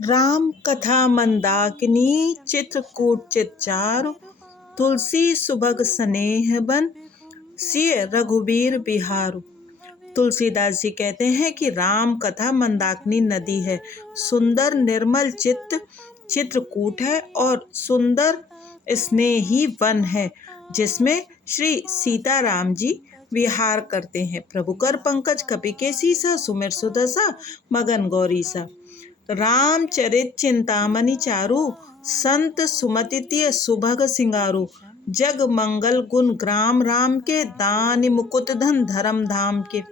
राम कथा मंदाकिनी चित्रकूट चितचारु तुलसी सुभग स्नेह बन सिय रघुबीर बिहारू। तुलसीदास जी कहते हैं कि राम कथा मंदाकिनी नदी है, सुंदर निर्मल चित्त चित्रकूट है और सुंदर स्नेही वन है जिसमें श्री सीताराम जी विहार करते हैं। प्रभु कर पंकज कपि के सीसा सुमिर सुदशा मगन गौरी सा। रामचरित चिंतामणि चारु संत सुमतिय सुभग सिंगारू। जग मंगल गुण ग्राम राम के दान मुकुट धन धर्म धाम के।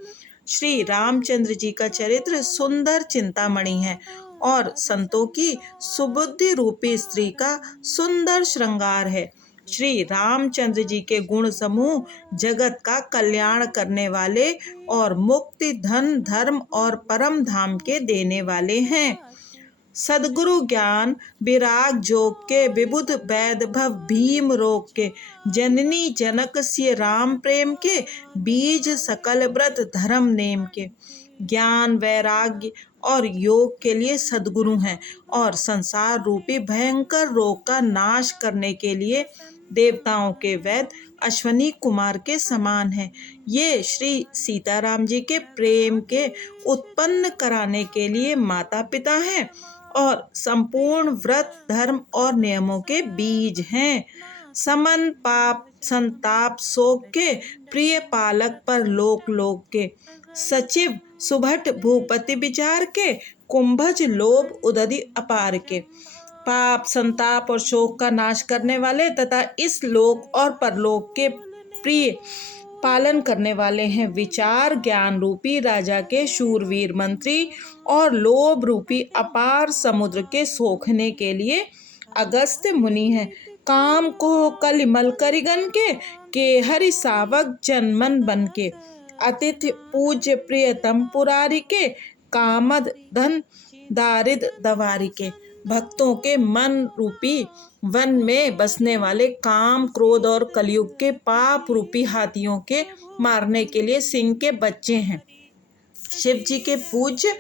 श्री रामचंद्र जी का चरित्र सुंदर चिंतामणि है और संतों की सुबुद्धि रूपी स्त्री का सुंदर श्रृंगार है। श्री रामचंद्र जी के गुण समूह जगत का कल्याण करने वाले और मुक्ति धन धर्म और परम धाम के देने वाले हैं। सदगुरु ज्ञान विराग जोग के विबुध वैद भव भीम रोग के। जननी जनक सिय राम प्रेम के बीज सकल व्रत धर्म नेम के। ज्ञान वैराग्य और योग के लिए सदगुरु हैं और संसार रूपी भयंकर रोग का नाश करने के लिए देवताओं के वैद अश्वनी कुमार के समान है। ये श्री सीताराम जी के प्रेम के उत्पन्न कराने के लिए माता पिता हैं और संपूर्ण व्रत धर्म और नियमों के बीज हैं। समन पाप संताप शोक के प्रिय पालक पर लोक लोक के। सचिव सुभट भूपति विचार के कुंभज लोभ उदधि अपार के। पाप संताप और शोक का नाश करने वाले तथा इस लोक और परलोक के प्रिय पालन करने वाले हैं। विचार ज्ञान रूपी राजा के शूरवीर मंत्री और लोभ रूपी अपार समुद्र के सोखने के लिए अगस्त्य मुनि हैं। काम को कलिमल करिगन के हरि सावक जनमन बन के। अतिथि पूज्य प्रियतम पुरारी के कामद धन दारिद दवारी के। भक्तों के मन रूपी वन में बसने वाले काम क्रोध और कलयुग के पाप रूपी हाथियों के मारने के लिए सिंह के बच्चे हैं। शिव जी के पूज्य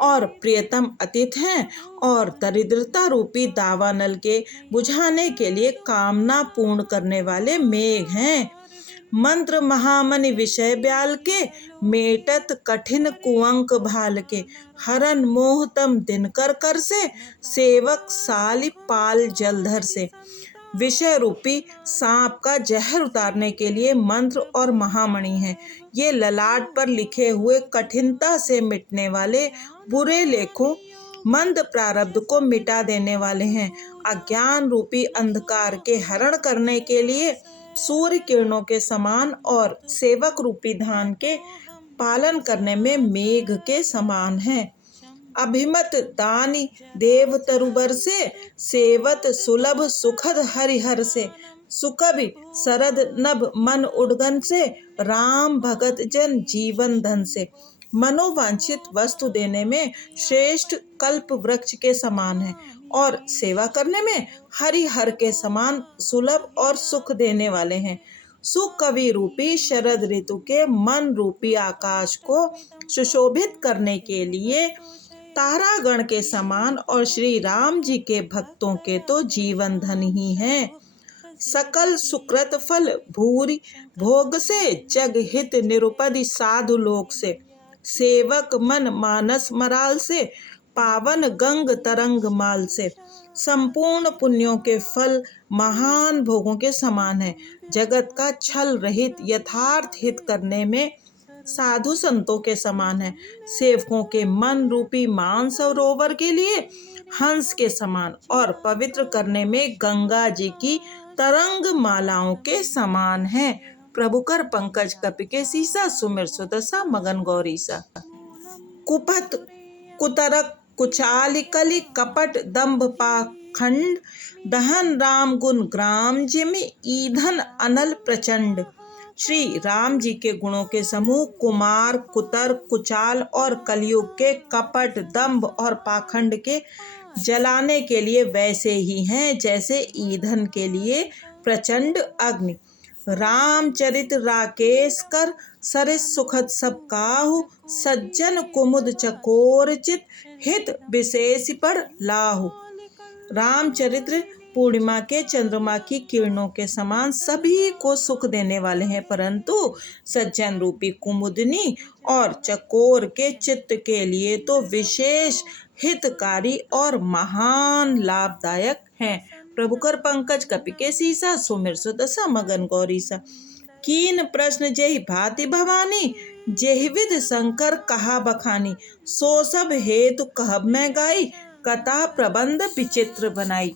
और प्रियतम अतिथि हैं और दरिद्रता रूपी दावानल के बुझाने के लिए कामना पूर्ण करने वाले मेघ हैं। मंत्र महामनि विषय ब्याल के मेटत कठिन कुअंक भाल के। हरन मोहतम दिनकर कर से सेवक साली पाल जलधर से। विषय रूपी सांप का जहर उतारने के लिए मंत्र और महामणि हैं। ये ललाट पर लिखे हुए कठिनता से मिटने वाले बुरे लेखों मंद प्रारब्ध को मिटा देने वाले हैं। अज्ञान रूपी अंधकार के हरण करने के लिए सूर्य किरणों के समान और सेवक रूपी धान के पालन करने में मेघ के समान हैं। अभिमत दानी देव तरुबर से सेवत सुलभ सुखद हरिहर से। सुकवि सरद नभ मन उड़गन से राम भगत जन जीवन धन से। मनोवांछित वस्तु देने में श्रेष्ठ कल्प वृक्ष के समान है और सेवा करने में हरिहर के समान सुलभ और सुख देने वाले हैं। सुकवि रूपी शरद ऋतु के मन रूपी आकाश को सुशोभित करने के लिए तारागण के समान और श्री राम जी के भक्तों के तो जीवन धन ही हैं। सकल सुकृत फल भूरि भोग से जग हित निरुपधि साधु लोक से। सेवक मन मानस मराल से पावन गंग तरंग माल से। संपूर्ण पुण्यों के फल महान भोगों के समान है। जगत का छल रहित यथार्थ हित करने में साधु संतों के समान है। सेवकों के मन रूपी मान सरोवर के लिए हंस के समान और पवित्र करने में गंगा जी की तरंग मालाओं के समान है। प्रभु कर पंकज कपि के सीसा सुमिर सुदशा मगन गौरी सा। कुपथ कुतरक कुचाल कलि कपट दंभ पाखंड दहन राम गुण ग्राम जिमि ईंधन अनल प्रचंड। श्री राम जी के गुणों के समूह कुमार कुतर कुचाल और कलयुग के कपट दंभ और पाखंड के जलाने के लिए वैसे ही हैं जैसे ईंधन के लिए प्रचंड अग्नि। रामचरित राकेश कर सरिस सुखद सब काहू, सज्जन कुमुद चकोर चित हित विशेष पर लाहू। रामचरित्र पूर्णिमा के चंद्रमा की किरणों के समान सभी को सुख देने वाले हैं, परंतु सज्जन रूपी कुमुदनी और चकोर के चित्त के लिए तो विशेष हितकारी और महान लाभदायक हैं। प्रभुकर पंकज कपिके सीसा, सुमिर सुदसा मगन गौरीसा। कीन प्रश्न जेहि भांति भवानी, जेहि विध शंकर कहा बखानी। सो सब हेतु कहब मैं गाई, कथा प्रबंध विचित्र बनाई।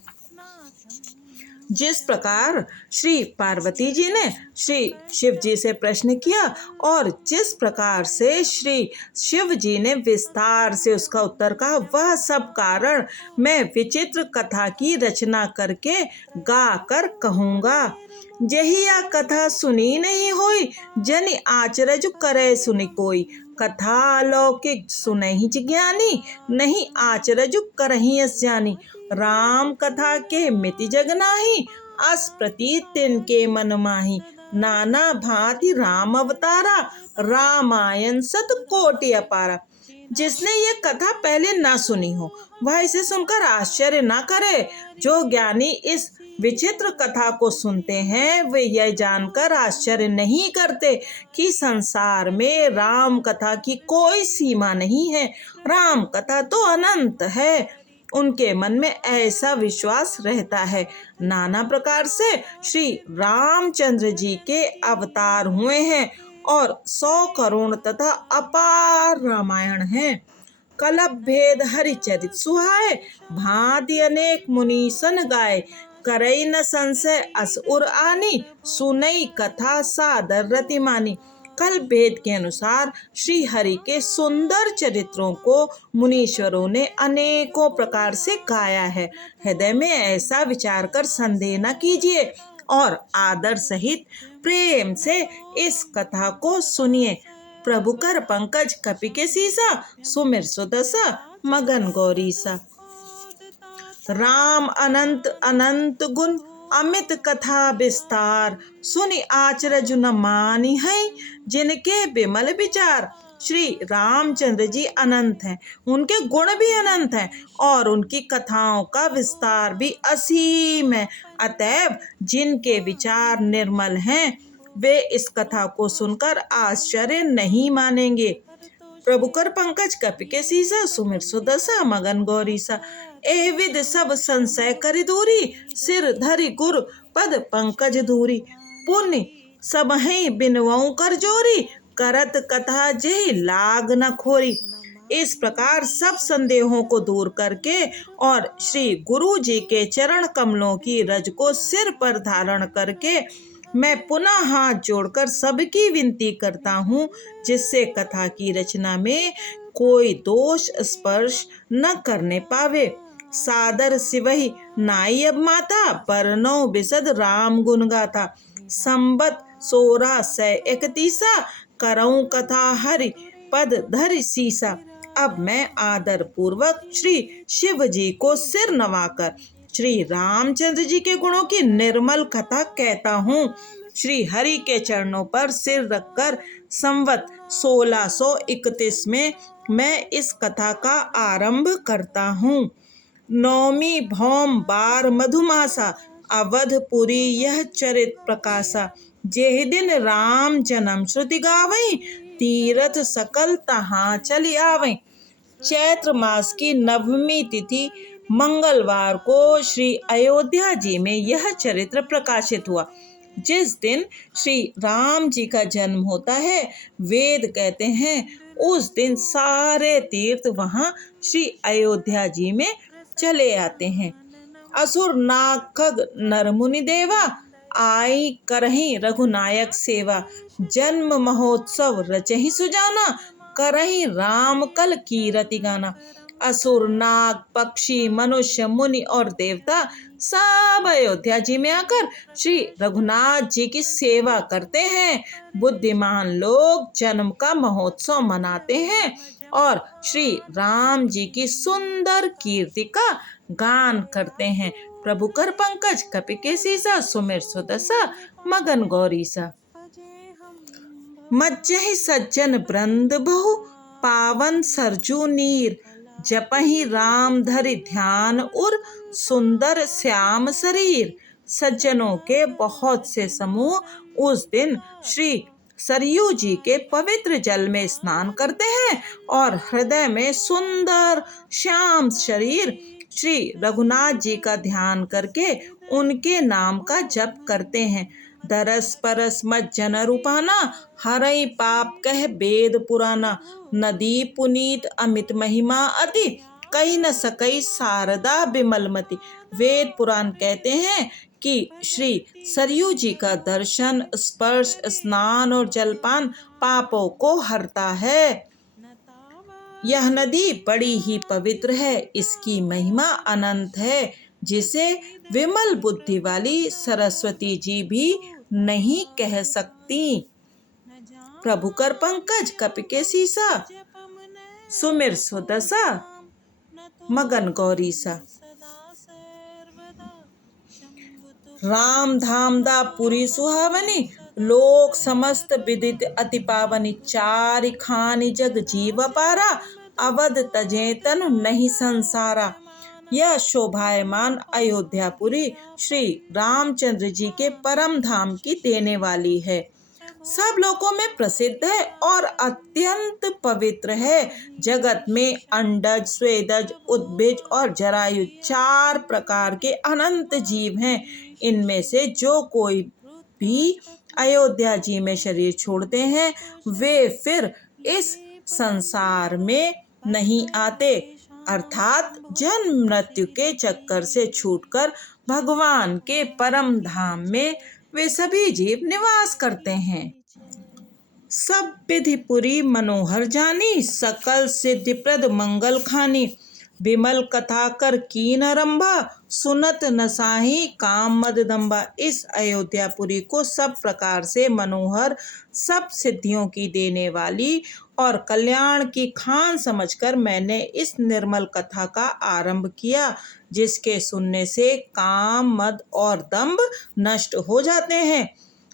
जिस प्रकार श्री पार्वती जी ने श्री शिव जी से प्रश्न किया और जिस प्रकार से श्री शिव जी ने विस्तार से उसका उत्तर कहा, वह सब कारण मैं विचित्र कथा की रचना करके गा कर कहूँगा। जही या कथा सुनी नहीं होई, जनि आचरज करे सुनि कोई। कथा अलौकिक सुनहि ज्ञानी, नहीं आचरज करहि अस जानी। राम कथा के मिति जग नाही, अस प्रतीत तिनके मन माही। नाना भांति राम अवतारा, रामायण सत कोटि अपारा। जिसने ये कथा पहले ना सुनी हो वह इसे सुनकर आश्चर्य ना करे। जो ज्ञानी इस विचित्र कथा को सुनते हैं वे यह जानकर आश्चर्य नहीं करते कि संसार में राम कथा की कोई सीमा नहीं है। राम कथा तो अनंत है। उनके मन में ऐसा विश्वास रहता है। नाना प्रकार से श्री रामचंद्र जी के अवतार हुए हैं और 100 करोड़ तथा अपार रामायण है। कलप भेद हरिचरित सुहाए, भांति अनेक मुनीसन गाए। करई न संशय अस उर आनी, सुनई कथा सादर रति मानी। कल भेद के अनुसार श्री हरि के सुंदर चरित्रों को मुनीश्वरों ने अनेकों प्रकार से गाया है। हृदय में ऐसा विचार कर संदेह न कीजिए और आदर सहित प्रेम से इस कथा को सुनिए। प्रभुकर पंकज कपिके सीसा, सुमिर सुदसा मगन गौरीसा। राम अनंत अनंत गुण, अमित कथा विस्तार। सुनि आचरज न मानी है, जिनके विमल विचार। श्री रामचंद्र जी अनंत हैं, उनके गुण भी अनंत हैं और उनकी कथाओं का विस्तार भी असीम है। अतएव जिनके विचार निर्मल हैं वे इस कथा को सुनकर आश्चर्य नहीं मानेंगे। प्रभुकर पंकज कपिके सीसा, सुमिर सुदसा मगन गौरीसा। एह विद सब संशय करि दूरी, सिर धरि गुर पद पंकज धूरी। पुण्य सबहि बिनवऊं कर जोरी, करत कथा जेहि लाग न खोरी। इस प्रकार सब संदेहों को दूर करके और श्री गुरु जी के चरण कमलों की रज को सिर पर धारण करके मैं पुनः हाथ जोड़कर सबकी विनती करता हूँ, जिससे कथा की रचना में कोई दोष स्पर्श न करने पावे। सादर सिवहि नाई अब माता, बरनौ बिसद राम गुण गाथा। संबत 1631 करऊं कथा हरि पद धरि सीसा। अब मैं आदर पूर्वक श्री शिव जी को सिर नवाकर श्री रामचंद्र जी के गुणों की निर्मल कथा कहता हूँ। श्री हरि के चरणों पर सिर रखकर संवत 1631 में मैं इस कथा का आरंभ करता हूँ। नौमी भौम बार मधुमासा, अवधपुरी यह चरित प्रकाशा। जेहि दिन राम जन्म श्रुति गावई, तीरथ सकल तहाँ चली आवई। चैत्र मास की नवमी तिथि मंगलवार को श्री अयोध्या जी में यह चरित्र प्रकाशित हुआ। जिस दिन श्री राम जी का जन्म होता है, वेद कहते हैं उस दिन सारे तीर्थ वहाँ श्री अयोध्या जी में चले आते हैं। असुर नाग खग नर मुनि देवा, आई करहि रघुनायक सेवा। जन्म महोत्सव रचहि सुजाना, करहि राम कल कीरति गाना। असुर नाग पक्षी मनुष्य मुनि और देवता सब अयोध्या जी में आकर श्री रघुनाथ जी की सेवा करते हैं। बुद्धिमान लोग जन्म का महोत्सव मनाते हैं और श्री राम जी की सुंदर कीर्ति का गान करते हैं। प्रभु कर पंकज कपि सीसा, सुमिर सुदशा मगन गौरी सा। मज्जहि सज्जन वृंद बहु, पावन सरजू नीर, जपहि राम धरि ध्यान उर, सुंदर श्याम शरीर। सज्जनों के बहुत से समूह उस दिन श्री सरयू जी के पवित्र जल में स्नान करते हैं और हृदय में सुंदर श्याम शरीर श्री रघुनाथ जी का ध्यान करके उनके नाम का जप करते हैं। दरस परस मज्जन रूपाना, हरई पाप कह वेद पुराना, नदी पुनीत अमित महिमा अति, कही न सकई शारदा बिमलमती। वेद पुराण कहते हैं कि श्री सरयू जी का दर्शन, स्पर्श, स्नान और जलपान पापों को हरता है। यह नदी बड़ी ही पवित्र है, इसकी महिमा अनंत है, जिसे विमल बुद्धि वाली सरस्वती जी भी नहीं कह सकती। प्रभु कर पंकज कपि सीसा, सुमिर सुदशा मगन गौरी सा। राम धाम दा पुरी सुहावनी, लोक समस्त विदित अति पावनी, चारि खानि जग जीव पारा, अवध तजे तनु नहीं संसारा। यह शोभायमान अयोध्यापुरी श्री रामचंद्र जी के परम धाम की देने वाली है, सब लोगों में प्रसिद्ध है और अत्यंत पवित्र है। जगत में अंडज, स्वेदज, उद्भिज और जरायुज 4 प्रकार के अनंत जीव हैं। इनमें से जो कोई भी अयोध्या जी में शरीर छोड़ते हैं वे फिर इस संसार में नहीं आते, अर्थात जन्म मृत्यु के चक्कर से छूटकर भगवान के परम धाम में वे सभी जीव निवास करते हैं। सब विधिपुरी मनोहर जानी, सकल सिद्धिप्रद मंगल खानी, विमल कथा कर कीन आरंभा, सुनत नसाही काम मददम्बा। इस अयोध्यापुरी को सब प्रकार से मनोहर, सब सिद्धियों की देने वाली और कल्याण की खान समझकर मैंने इस निर्मल कथा का आरंभ किया, जिसके सुनने से काम, मद और दंभ नष्ट हो जाते हैं।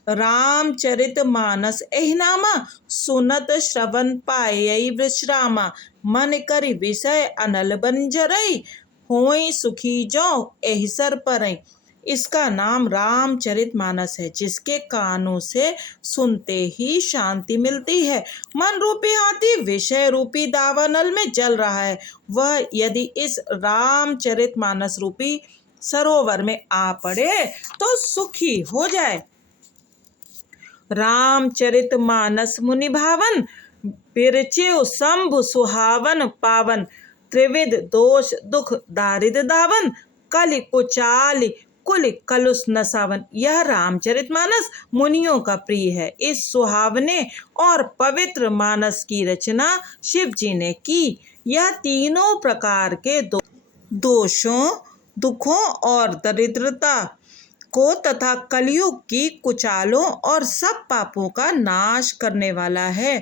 रामचरित मानस एहि नामा, सुनत श्रवण पायई विश्रामा, मन करि विषय अनल बंजरई, होई सुखी जो एहि सर परई। इसका नाम रामचरित मानस है, जिसके कानों से सुनते ही शांति मिलती है। मन रूपी हाथी विषय रूपी दावानल में जल रहा है, वह यदि इस रामचरित मानस रूपी सरोवर में आ पड़े तो सुखी हो जाए। रामचरित मानस मुनि भावन, बिरचिव शंभु सुहावन पावन, त्रिविध दोष दुख दारिद दावन, कलि कुचालि कुल कलुष नसावन। यह रामचरित मानस मुनियों का प्रिय है। इस सुहावने और पवित्र मानस की रचना शिव जी ने की। यह तीनों प्रकार के दोषों, दुखों और दरिद्रता को तथा कलयुग की कुचालों और सब पापों का नाश करने वाला है।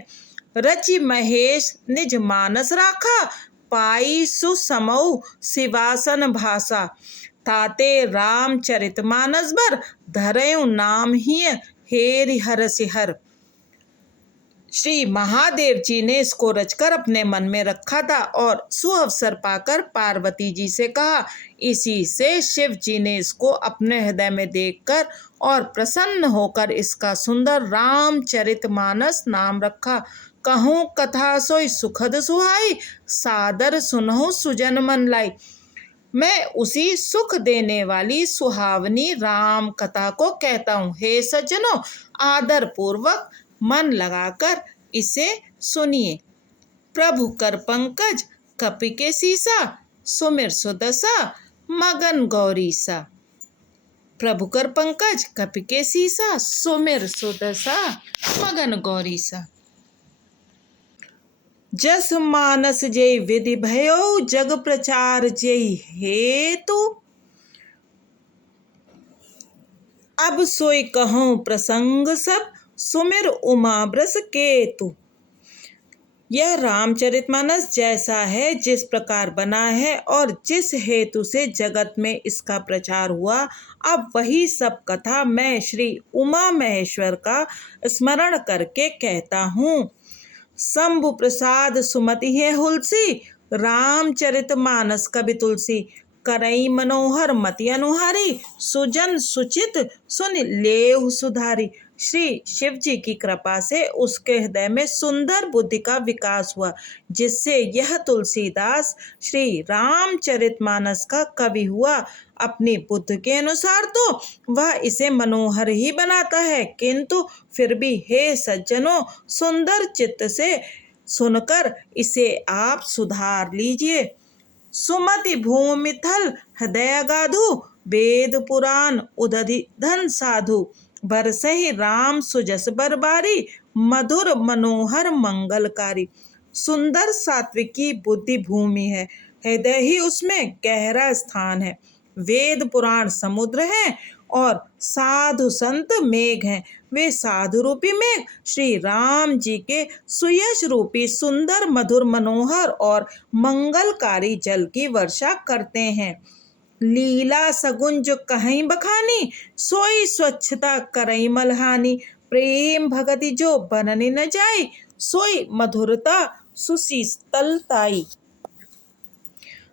रचि महेश निज मानस राखा, पाई सुसमऊ शिवासन भाषा, ताते रामचरित मानस भर, धरयु नाम ही हेरि हरसिहर। श्री महादेव जी ने इसको रचकर अपने मन में रखा था और सुअवसर पाकर पार्वती जी से कहा। इसी से शिव जी ने इसको अपने हृदय में देखकर और प्रसन्न होकर इसका सुंदर रामचरितमानस नाम रखा। कहूँ कथा सोई सुखद सुहाई, सादर सुनहु सुजन मन लाई। मैं उसी सुख देने वाली सुहावनी राम कथा को कहता हूँ। हे सज्जनों, आदर पूर्वक मन लगाकर इसे सुनिए। प्रभु कर पंकज कपि सीसा, सुमिर सुदशा मगन गौरी सा। प्रभु कर पंकज कपि सीसा, सुमिर सुदशा मगन गौरी सा। जस मानस जय विधि भयो, जग प्रचार जय हेतु, अब सोई कहूँ प्रसंग सब, सुमिर उमा ब्रस केतु। यह रामचरितमानस जैसा है जिस प्रकार बना है और जिस हेतु से जगत में इसका प्रचार हुआ, अब वही सब कथा मैं श्री उमा महेश्वर का स्मरण करके कहता हूँ। शंभु प्रसाद सुमति है हुलसी, रामचरितमानस कवि तुलसी। करई मनोहर मति अनुहारी, सुजन सुचित सुन लेहु सुधारी। श्री शिव जी की कृपा से उसके हृदय में सुंदर बुद्धि का विकास हुआ, जिससे यह तुलसीदास श्री रामचरितमानस का कवि हुआ। अपनी बुद्धि के अनुसार तो वह इसे मनोहर ही बनाता है, किंतु फिर भी हे सज्जनों, सुंदर चित्त से सुनकर इसे आप सुधार लीजिए। सुमति भूमि थल हृदय गाधु, वेद पुराण उदधि धन साधु। बरसहि राम सुजस बरबारी, मधुर मनोहर मंगलकारी। सुंदर सात्विकी बुद्धि भूमि है, हृदय ही उसमें गहरा स्थान है। वेद पुराण समुद्र है और साधु संत मेघ हैं। वे साधु रूपी मेघ श्री राम जी के सुयश रूपी सुंदर मधुर मनोहर और मंगलकारी जल की वर्षा करते हैं। लीला सगुन जो कहीं बखानी, सोई स्वच्छता करई मलहानी। प्रेम भगति जो बनने न जाए, सोई मधुरता सुशीतलताई।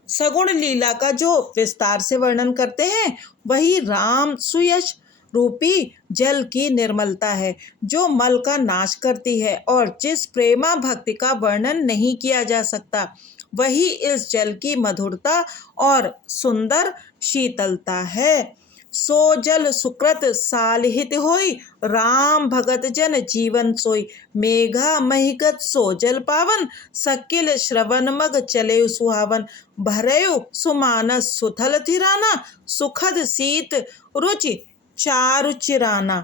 सगुण लीला का जो विस्तार से वर्णन करते हैं, वही राम सुयश रूपी जल की निर्मलता है, जो मल का नाश करती है और जिस प्रेमा भक्ति का वर्णन नहीं किया जा सकता, वही इस जल की मधुरता और सुंदर शीतलता है। सो जल सुकृत सालहित होई, राम भगत जन जीवन सोई। मेघा महिगत सो जल पावन, सकिल श्रवण मग चले सुहावन। भरयु सुमानस सुथल थिराना, सुखद शीत रुचि चारु चिराना।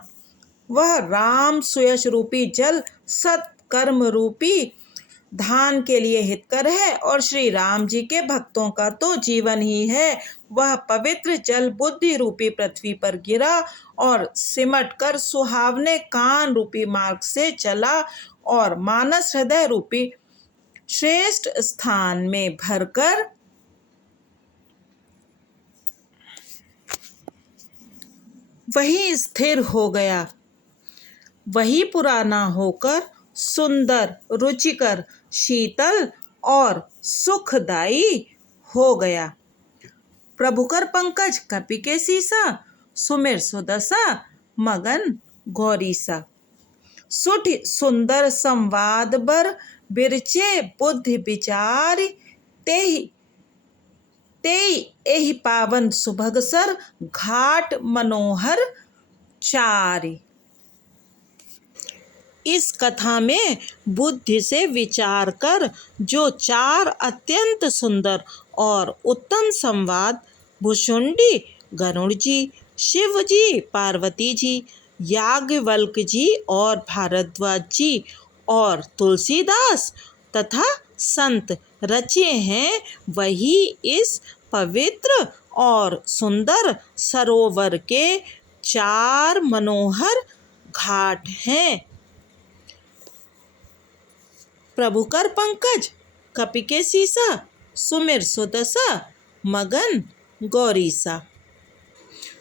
वह राम सुयश रूपी जल सत्कर्म रूपी धान के लिए हितकर है और श्री राम जी के भक्तों का तो जीवन ही है। वह पवित्र जल बुद्धि रूपी पृथ्वी पर गिरा और सिमट कर सुहावने कान रूपी मार्ग से चला और मानस हृदय रूपी श्रेष्ठ स्थान में भरकर वही स्थिर हो गया। वही पुराना होकर सुंदर, रुचिकर, शीतल और सुखदायी हो गया। प्रभुकर पंकज कपि के सीसा, सुमिर सुदशा मगन गौरीसा। सुठ सुंदर संवाद बर, बिरचे बुद्धि विचार। तेहि तेई एहि पावन सुभग सर, घाट मनोहर चारि। इस कथा में बुद्धि से विचार कर जो चार अत्यंत सुंदर और उत्तम संवाद भुषुंडी, गरुड़ जी, शिव जी, पार्वती जी, याज्ञवल्क्य जी और भारद्वाज जी और तुलसीदास तथा संत रचे हैं, वही इस पवित्र और सुंदर सरोवर के चार मनोहर घाट हैं। प्रभुकर पंकज कपि के सीसा, सुमिर सुदशा मगन गौरीसा।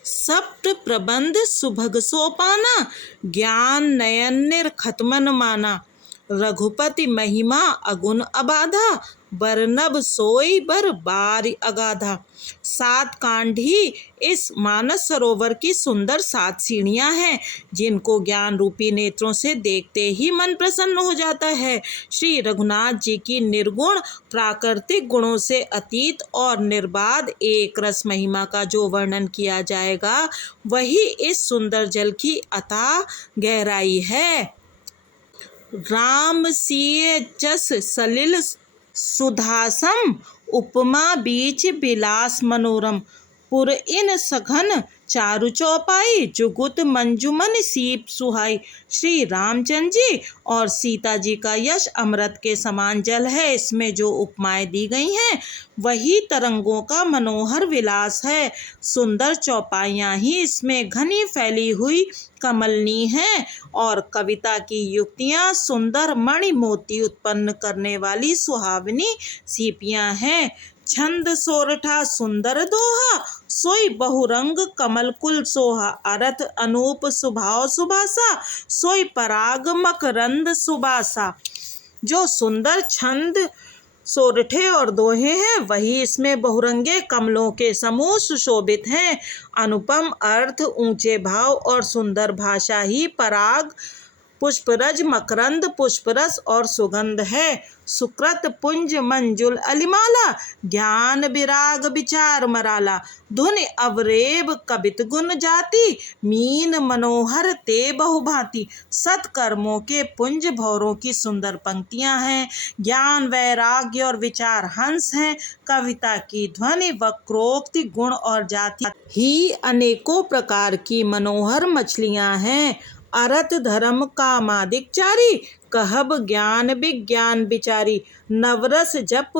सप्त प्रबंध सुभग सोपाना, ज्ञान नयन निर्खत मन माना। रघुपति महिमा अगुण अबाधा, बरनब सोई बर बारी अगाधा। सात कांड ही इस मानस सरोवर की सुंदर सात सीढ़ियां हैं, जिनको ज्ञान रूपी नेत्रों से देखते ही मन प्रसन्न हो जाता है। श्री रघुनाथ जी की निर्गुण प्राकृतिक गुणों से अतीत और निर्बाध एक रस महिमा का जो वर्णन किया जाएगा, वही इस सुंदर जल की अथाह गहराई है। राम सिय जस सलिल सुधासम, उपमा बीच बिलास मनोरम। पुर इन सघन चारु चौपाई, जुगुत मंजुमन सीप सुहाई। श्री रामचंद्र जी और सीता जी का यश अमृत के समान जल है। इसमें जो उपमाएं दी गई हैं वही तरंगों का मनोहर विलास है। सुंदर चौपाइयाँ ही इसमें घनी फैली हुई कमलनी हैं और कविता की युक्तियाँ सुंदर मणि मोती उत्पन्न करने वाली सुहावनी सीपियाँ हैं। छंद सोरठा सुंदर दोहा, सोई बहुरंग कमल कुल सोहा। अर्थ अनूप सुभाव सुभाषा, सोई पराग मकरंद सुबासा। जो सुंदर छंद सोरठे और दोहे हैं वही इसमें बहुरंगे कमलों के समूह सुशोभित हैं। अनुपम अर्थ, ऊंचे भाव और सुंदर भाषा ही पराग, पुष्परज, मकरंद, पुष्परस और सुगंध है। सुकृत पुंज मंजुल अलिमाला, ज्ञान विराग विचार मराला। धुन अवरेब कबित गुण जाति, मीन मनोहर ते बहुभांति। सत्कर्मों के पुंज भौरों की सुंदर पंक्तियां हैं। ज्ञान वैराग्य और विचार हंस हैं। कविता की ध्वनि वक्रोक्ति गुण और जाति ही अनेकों प्रकार की मनोहर मछलियां हैं। अर्थ धर्म कामादिक चारी, कहब ज्ञान विज्ञान विचारी। नवरस जप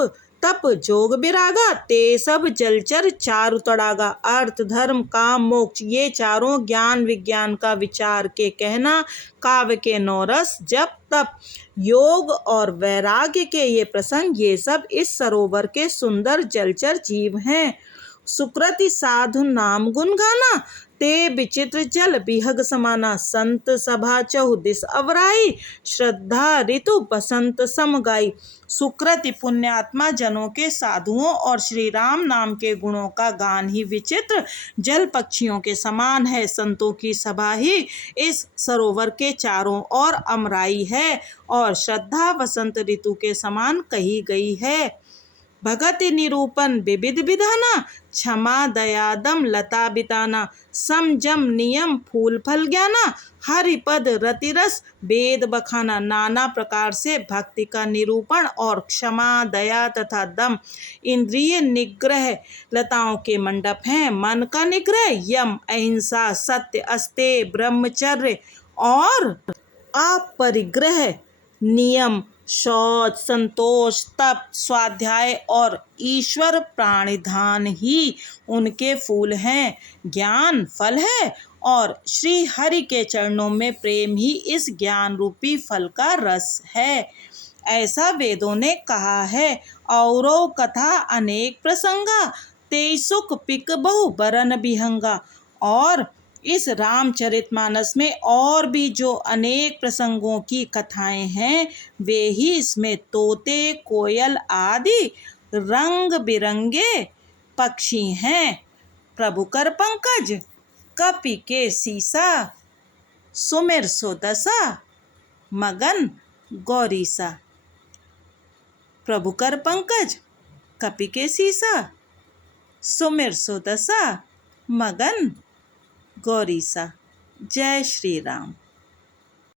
तप जोग विरागा, ते सब जलचर चारु तड़ागा। अर्थ धर्म काम मोक्ष ये चारों ज्ञान विज्ञान का विचार के कहना। काव्य के नौरस जप तप योग और वैराग्य के ये प्रसंग, ये सब इस सरोवर के सुंदर जलचर जीव हैं। सुकृति साधु नाम गुण गाना, ते विचित्र जल बिहग समाना। संत सभा चहुदिस अवराई, श्रद्धा ऋतु बसंत सम गाई। सुकृति पुण्यात्मा जनों के साधुओं और श्री राम नाम के गुणों का गान ही विचित्र जल पक्षियों के समान है। संतों की सभा ही इस सरोवर के चारों ओर अमराई है और श्रद्धा वसंत ऋतु के समान कही गई है। भगति निरूपण विविध विधाना, क्षमा दया दम लता बिताना। समजम नियम फूल फल ज्ञाना, हरिपद रतिरस वेद बखाना। नाना प्रकार से भक्ति का निरूपण और क्षमा दया तथा दम इंद्रिय निग्रह लताओं के मंडप हैं। मन का निग्रह यम अहिंसा सत्य अस्तेय ब्रह्मचर्य और अपरिग्रह नियम शौच संतोष तप स्वाध्याय और ईश्वर प्राणिधान ही उनके फूल हैं। ज्ञान फल है और श्री हरि के चरणों में प्रेम ही इस ज्ञान रूपी फल का रस है। ऐसा वेदों ने कहा है। औरो कथा अनेक प्रसंगा, ते सुख पिक बहु बरन बिहंगा। और इस रामचरितमानस में और भी जो अनेक प्रसंगों की कथाएं हैं वे ही इसमें तोते कोयल आदि रंग बिरंगे पक्षी हैं। प्रभु कर पंकज कपि के सीसा, सुमिर सो दशा मगन गौरीसा। प्रभु कर पंकज कपि के सीसा, सुमिर सो दशा मगन गौरीसा। जय श्री राम।